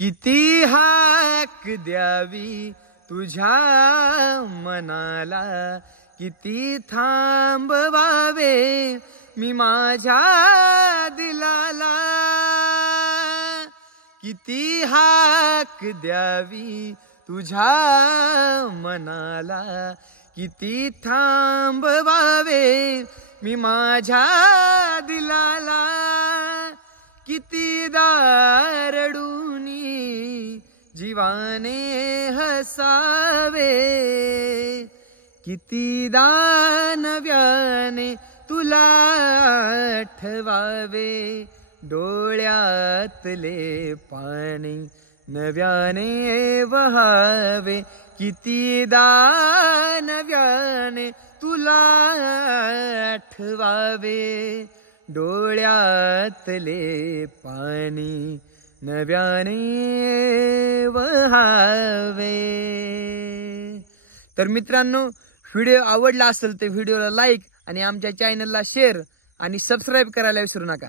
किती हाक द्यावी तुझ्या मनाला, किती थांबवावे मी माझ्या दिलाला, किती हाक द्यावी तुझ्या मनाला, किती थांबवावे मी माझ्या दिलाला, किती दारडूनी जीवाने हसावे, किती दानव्याने तुला आठवावे, डोळ्यातले पाणी नव्याने वहावे, किती दानव्याने तुला आठवावे, डोळ्यातले पाणी नव्याने वहावे। तर मित्रांनो, व्हिडिओ आवडला असेल तर व्हिडिओला लाईक आणि आमच्या चॅनलला शेअर आणि सबस्क्राईब करायला विसरू नका।